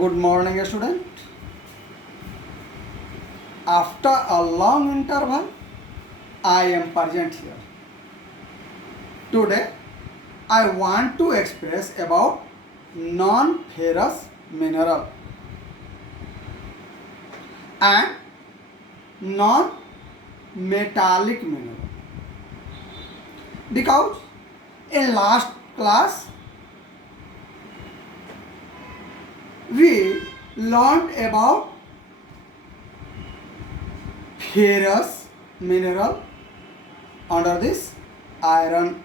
Good morning, student. After a long interval, I am present here. Today, I want to express about non-ferrous mineral and non-metallic mineral. Because in last class, we learned about ferrous mineral under this iron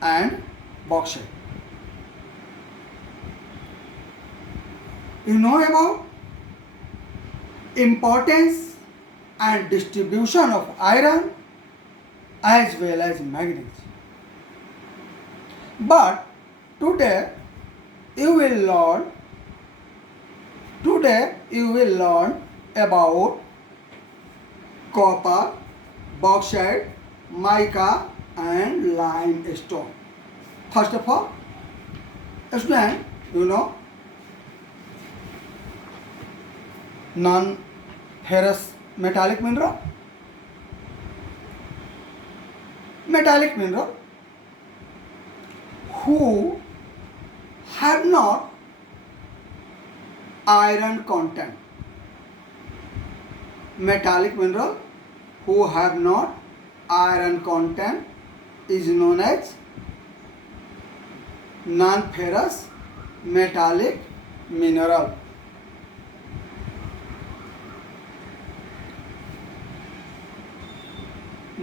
and bauxite. You know about importance and distribution of iron as well as manganese. But today you will learn about copper, bauxite, mica and limestone. First of all, student, non-ferrous metallic mineral. Metallic mineral who have not iron content. Metallic mineral who have not iron content is known as non-ferrous metallic mineral.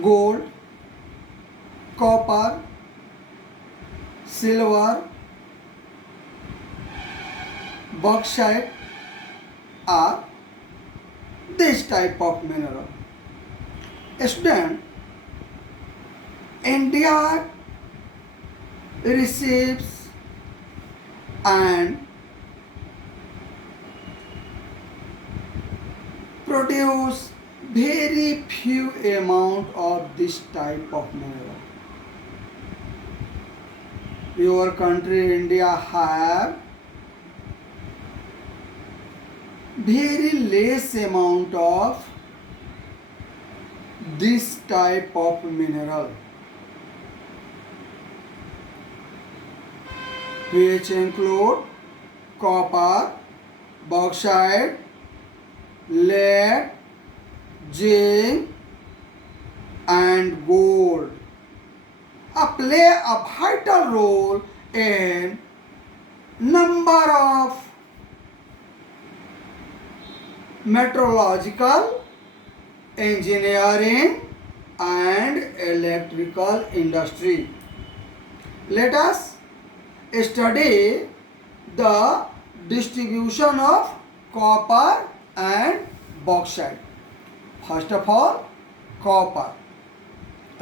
Gold, copper, silver, bauxite are this type of mineral. Student, India receives and produce very few amount of this type of mineral. Your country India have very less amount of this type of mineral, which include copper, bauxite, lead, zinc and gold play a vital role in number of meteorological, engineering and electrical industry. Let us study the distribution of copper and bauxite. First of all, copper.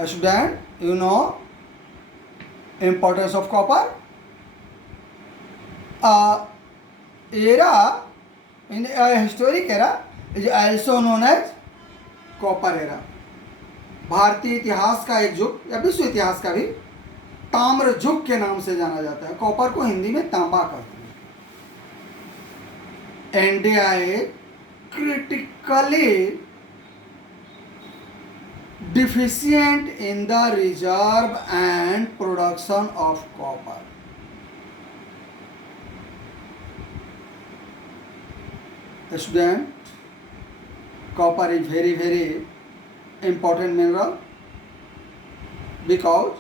Student, you know importance of copper. Era in a historic era is also known as copper era. भारतीय इतिहास का एक युग या विश्व इतिहास का भी ताम्र युग के नाम से जाना जाता है. कॉपर को हिंदी में तांबा कहते हैं. India is critically deficient in the reserve and production of copper. Student, copper is very important mineral because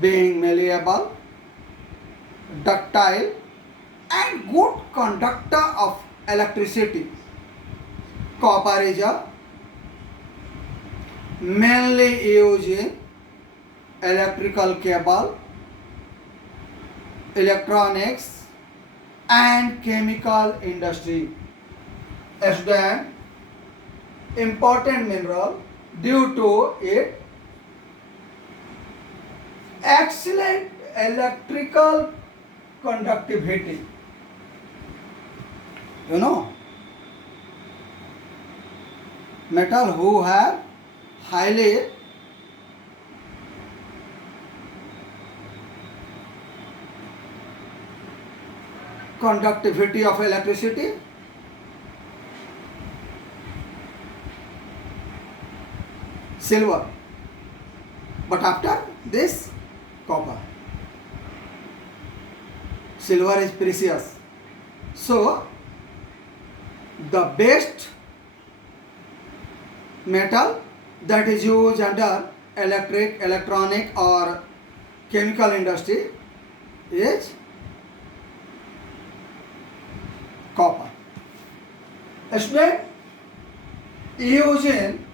being malleable, ductile and good conductor of electricity. Copper is a mainly used in electrical cable, electronics and chemical industry. Student, important mineral due to its excellent electrical conductivity. Metal who have highly conductivity of electricity, silver, but after this copper. Silver is precious, so the best metal that is used under electric, electronic or chemical industry is copper. Student, used in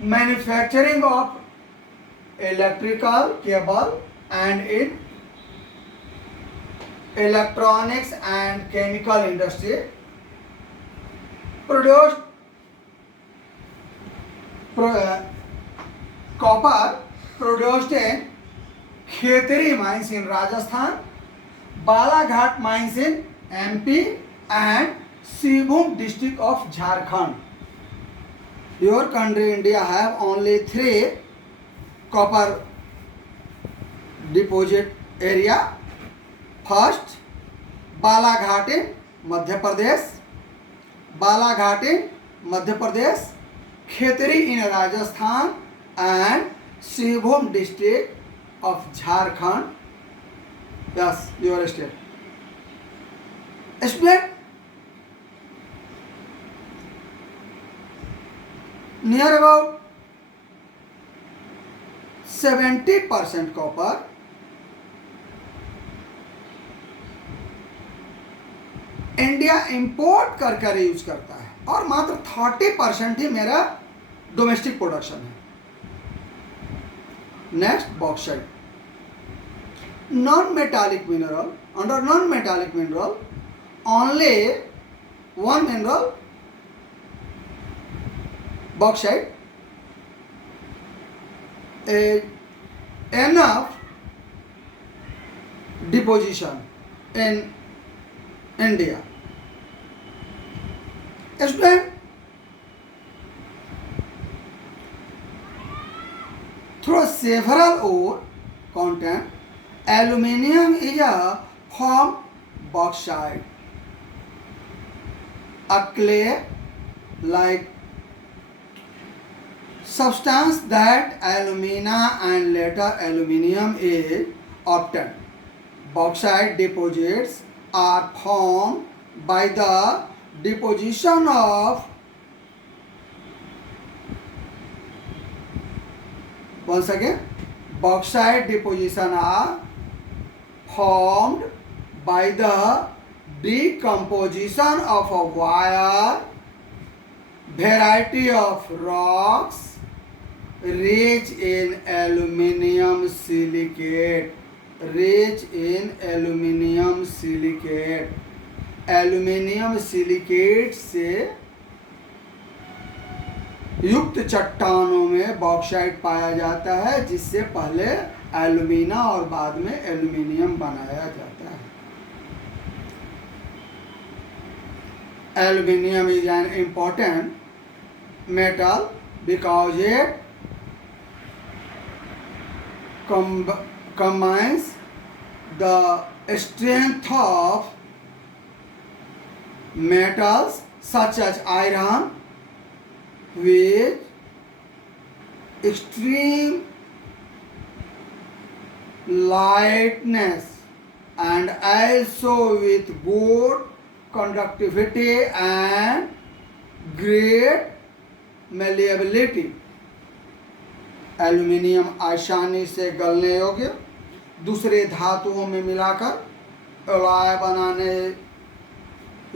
manufacturing of electrical cable and in electronics and chemical industry, produced copper produced in Khetri mines in Rajasthan, Balaghat mines in MP and Sibhum district of Jharkhand. Your country India have only 3 copper deposit area. First, Balaghat in Madhya Pradesh, Balaghat in Madhya Pradesh, Khetri in Rajasthan and Sibhum district of Jharkhand. Yes, your state. Explain. Near about 70% copper India import कर use करता है और मात्र 30% ही मेरा domestic production है. Next, bauxite. Non metallic mineral. Under non metallic mineral only one mineral, bauxite, enough deposition in India. Explain. Through several ore content, aluminium is a form bauxite, a clay like substance that alumina and later aluminium is obtained. Bauxite deposits are formed by the deposition of, once again, bauxite deposition are formed by the decomposition of a wire, variety of rocks rich in aluminium silicate, rich in aluminium silicate. Aluminium silicate से युक्त चट्टानों में bauxite पाया जाता है, जिससे पहले alumina और बाद में एल्यूमिनियम बनाया जाता है. Aluminium is an important metal because it combines the strength of metals such as iron with extreme lightness and also with good conductivity and great malleability. Aluminium आसानी से गलने योग्य, दूसरे धातुओं में मिलाकर एलॉय बनाने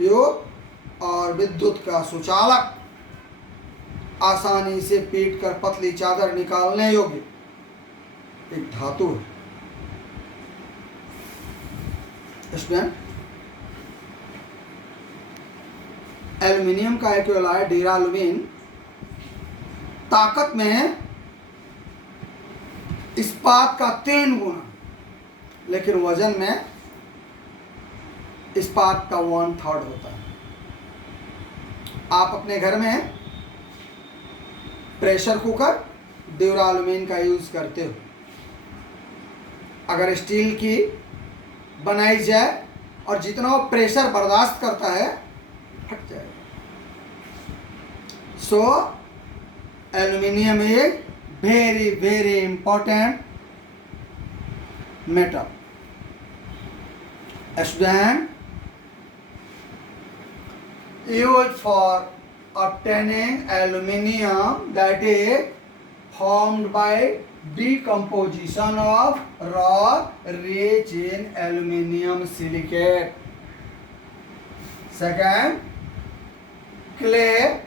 योग्य और विद्युत का सुचालक, आसानी से पीट कर पतली चादर निकालने योग्य एक धातु है. इसमें एल्यूमिनियम का एक एलॉय ड्यूरालुमीन ताकत में इस्पात का 3 गुना, लेकिन वजन में इस्पात का 1/3 होता है. आप अपने घर में प्रेशर कुकर ड्यूरालुमीन का यूज करते हो. अगर स्टील की बनाई जाए और जितना वो प्रेशर बर्दाश्त करता है फट जाएगा। So aluminium is very very important metal. Student, used for obtaining aluminium that is formed by decomposition of rock rich in aluminium silicate. Second, clay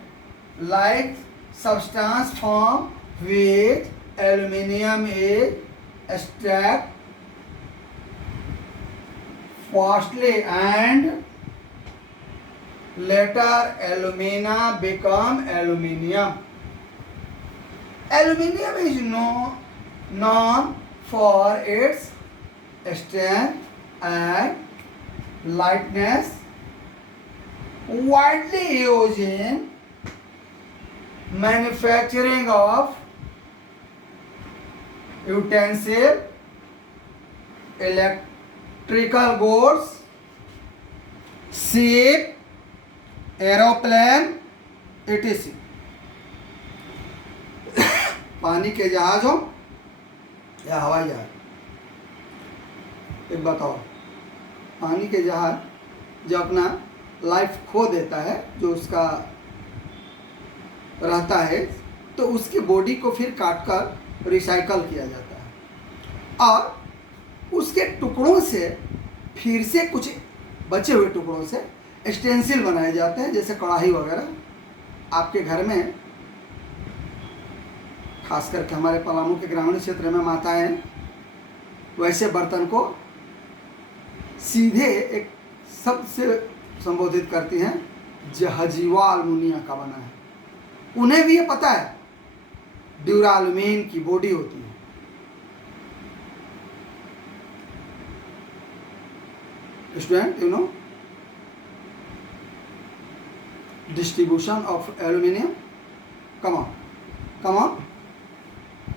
like substance from which aluminium is extracted fastly and later alumina become aluminium. Aluminium is known for its strength and lightness, widely used in manufacturing of utensils, electrical goods, ship, aeroplane etc. पानी के जहाज हो या हवाई जहाज, एक बताओ, पानी के जहाज जो अपना लाइफ खो देता है, जो उसका रहता है, तो उसकी बॉडी को फिर काट कर रिसाइकल किया जाता है और उसके टुकड़ों से फिर से कुछ बचे हुए टुकड़ों से स्टेंसिल बनाए जाते हैं, जैसे कढ़ाई वगैरह। आपके घर में खास करके हमारे पलामू के ग्रामीण क्षेत्र में माताएं वैसे बर्तन को सीधे एक शब्द से संबोधित करती हैं, जहजीवा अल्मुनिया का बना है। उन्हें भी ये पता है ड्यूरालुमीन की बॉडी होती है। Student, you know distribution of aluminium. Come on,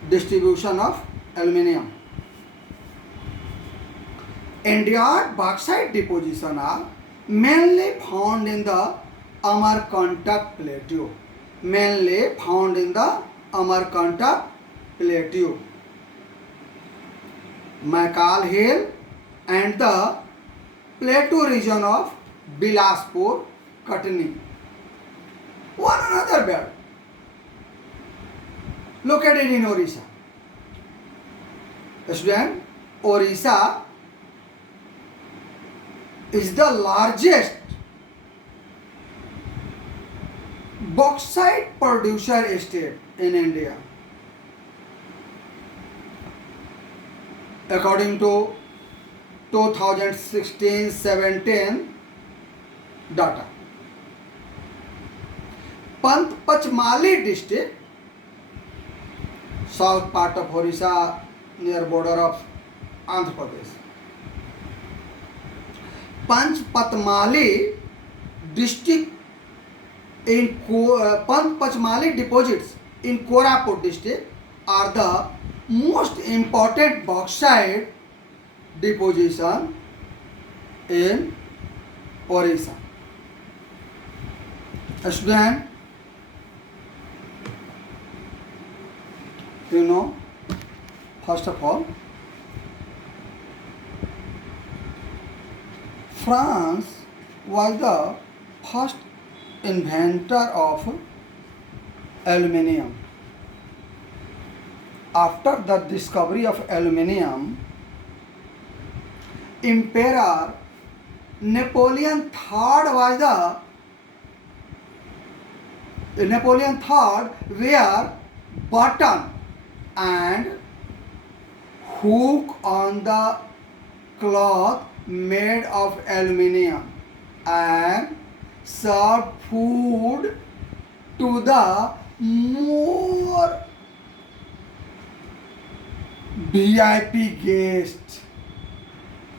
distribution of aluminium. India's bauxite deposition are mainly found in the Amarkantak Plateau. Mainly found in the Amarkantak Plateau, Maikal Hill and the plateau region of Bilaspur, Katni. One another belt located in Orissa. Student, Orissa is the largest bauxite producer state in India. According to 2016-17 data. Panchmali district, south part of Orissa, near border of Andhra Pradesh. Panchmali district in Panchmali deposits in Koraput district are the most important bauxite deposition in Orissa. Student, you know, first of all, France was the first inventor of aluminium. After the discovery of aluminium, Emperor Napoleon III were button and hook on the cloth made of aluminium and served food to the more VIP guests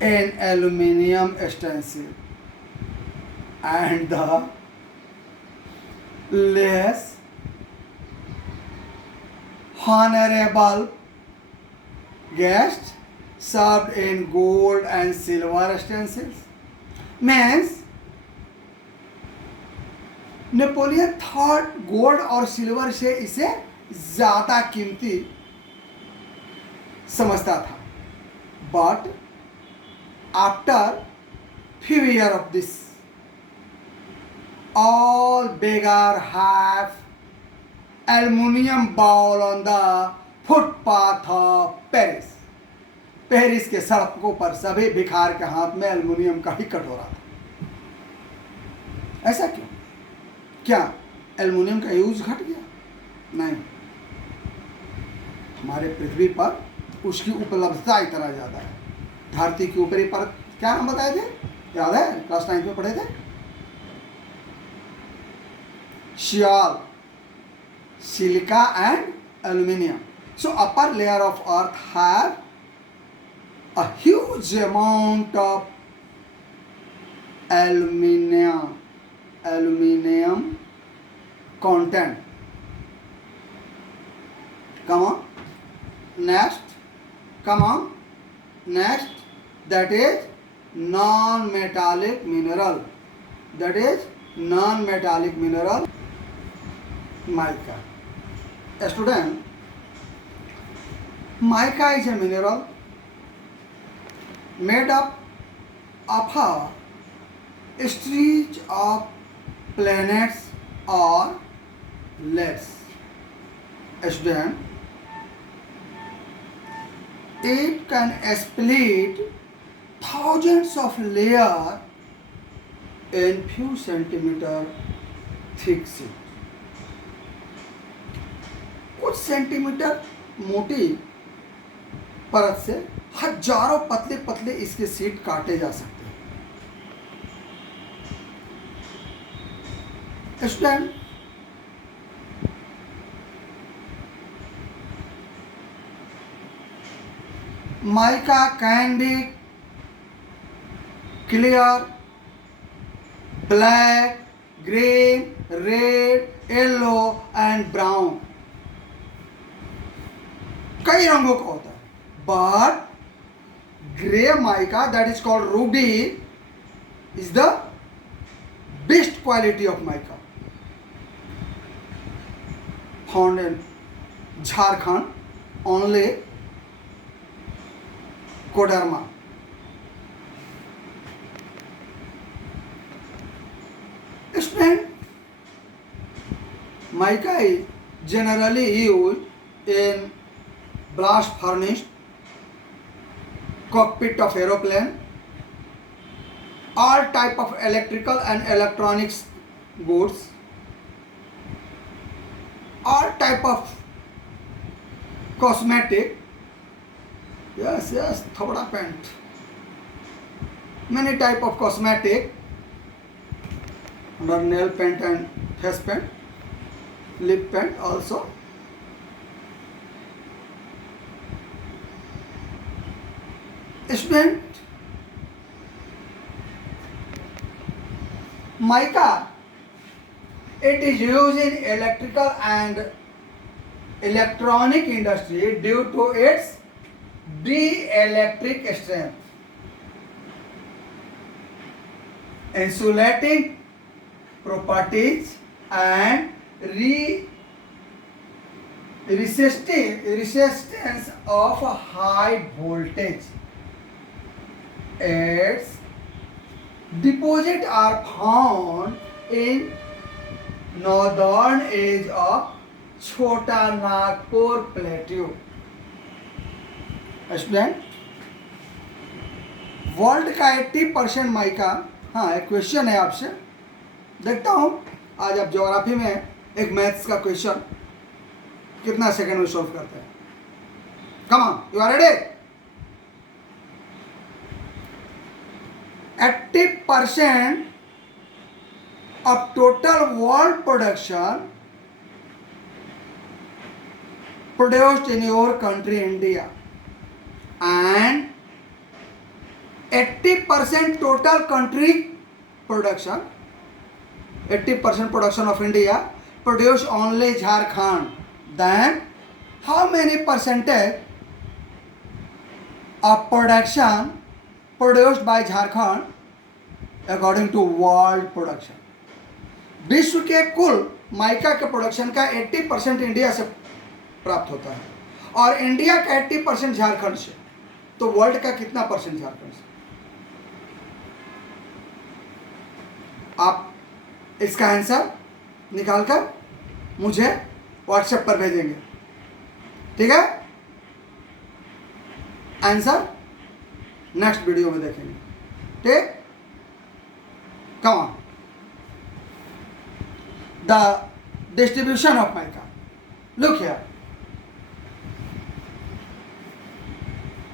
in aluminium utensil, and the less honorable guests served in gold and silver utensils. Means Napoleon third gold और silver से इसे ज़्यादा कीमती समझता था. But after few years of this, all beggar have aluminium bowl on the footpath of Paris. Paris के सड़कों पर सभी भिखार के हाथ में एल्युमिनियम का ही कटोरा था. ऐसा क्यों? क्या एल्युमिनियम का यूज घट गया? नहीं, हमारे पृथ्वी पर उसकी उपलब्धता इतना ज़्यादा है. धरती की ऊपरी परत क्या हम बताए थे, याद है? क्लास 9 में पढ़े थे. Sial, silica and aluminium. So upper layer of earth have a huge amount of aluminum content. Come on, next, that is non-metallic mineral. Mica. Student, mica is a mineral made up of a stretch of planets or layers. Student, it can split thousands of layers in few centimeter thick sheet. कुछ centimetre मोटी परत से हजारों पतले पतले इसके seat काटे जा सकते हैं. Student, mica can be clear, black, green, red, yellow and brown. कई रंगों का होता है. But gray mica, that is called ruby, is the best quality of mica found in Jharkhand, only Kodarma. Student, mica is generally used in blast furnace, cockpit of aeroplane, all type of electrical and electronics goods, all type of cosmetic, yes, thoda paint, many type of cosmetic, under nail paint and face paint, lip paint also. Student, mica, it is used in electrical and electronic industry due to its dielectric strength, insulating properties and resistance of high voltage. Its deposits are found in northern edge of Chota Nagpur Plateau. Student, world का 80% mica. हाँ, एक question है आपसे, देखता हूँ आज आप geography में एक मैथ्स का क्वेश्चन कितना सेकंड में सॉल्व करते हैं. Come on, you are ready? 80% of total world production produced in your country India, and 80% total country production, 80% production of India produced only Jharkhand. Then how many percentage of production produced by Jharkhand according to world production. विश्व के कुल mica के production का 80% India से प्राप्त होता है और इंडिया का 80% झारखंड से। तो वर्ल्ड का कितना परसेंट झारखंड से? आप इसका आंसर निकालकर मुझे व्हाट्सएप पर भेजेंगे, ठीक है? आंसर नेक्स्ट वीडियो में देखेंगे, ठीक? Come on the distribution of mica. Look here,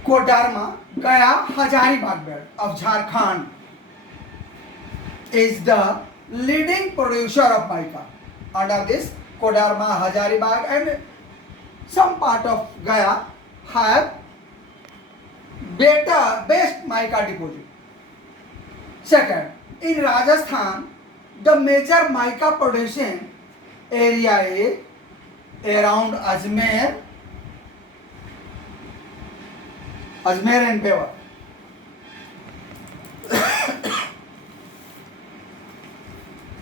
Koderma Gaya Hazaribagh belt of Jharkhand is the leading producer of mica. Under this, Kodarma, Hazaribagh and some part of Gaya have best mica deposit. Second, in Rajasthan, the major mica producing area is around Ajmer and Bewa.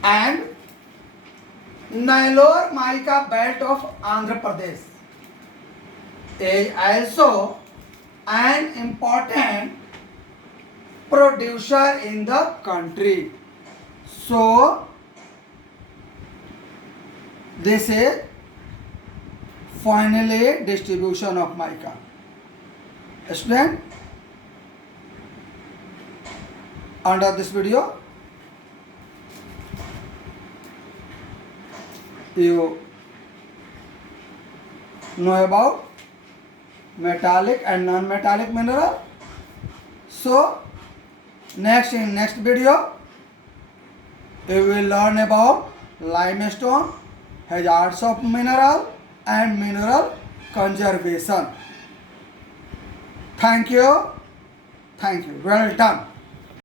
And Nellore mica belt of Andhra Pradesh is also an important producer in the country. So this is finally distribution of mica. Explain under this video. You know about metallic and non-metallic mineral. So in next video you will learn about limestone, hazards of mineral and mineral conservation. Thank you. Well done.